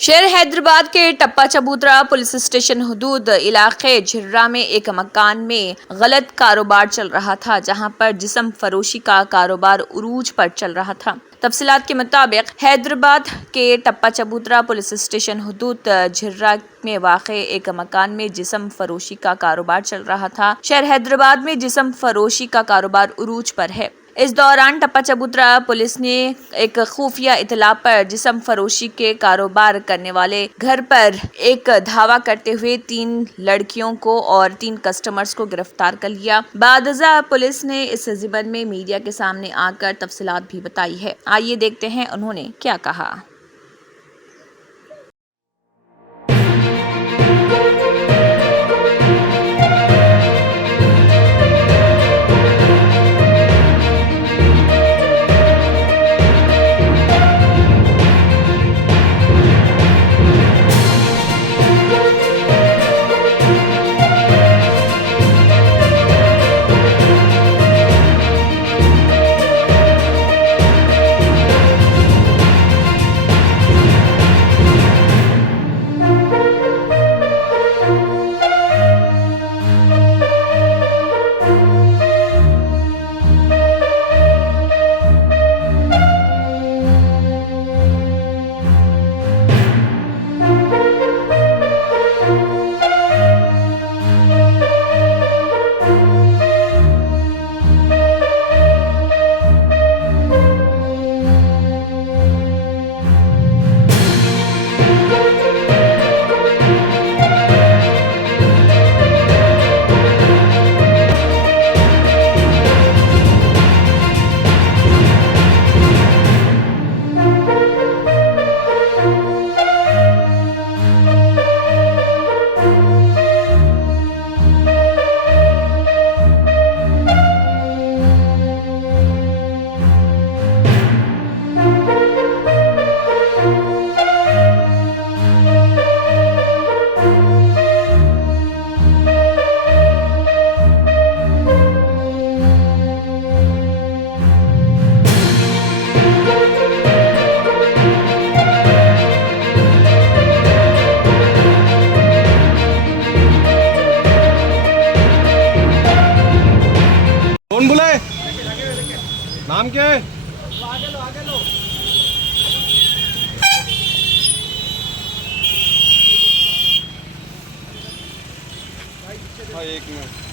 शहर हैदराबाद के टप्पा चबूतरा पुलिस स्टेशन हदूद इलाके झिर्रा में एक मकान में गलत कारोबार चल रहा था, जहां पर जिस्म फरोशी का कारोबार उरूज पर चल रहा था। तफसीलात के मुताबिक हैदराबाद के टप्पा चबूतरा पुलिस स्टेशन हदूद झिर्रा में वाक़े एक मकान में जिस्म फरोशी का कारोबार चल रहा था। शहर हैदराबाद में जिस्म फरोशी का कारोबार उरूज पर है। इस दौरान टप्पा चबूतरा पुलिस ने एक खुफिया इतला पर जिस्म फरोशी के कारोबार करने वाले घर पर एक धावा करते हुए 3 लड़कियों को और 3 कस्टमर्स को गिरफ्तार कर लिया। बादजा पुलिस ने इस ज़िम्मन में मीडिया के सामने आकर तफसीलात भी बताई है। आइए देखते हैं उन्होंने क्या कहा। कौन बोला है? नाम क्या है? आगे लो। हाँ, एक मिनट।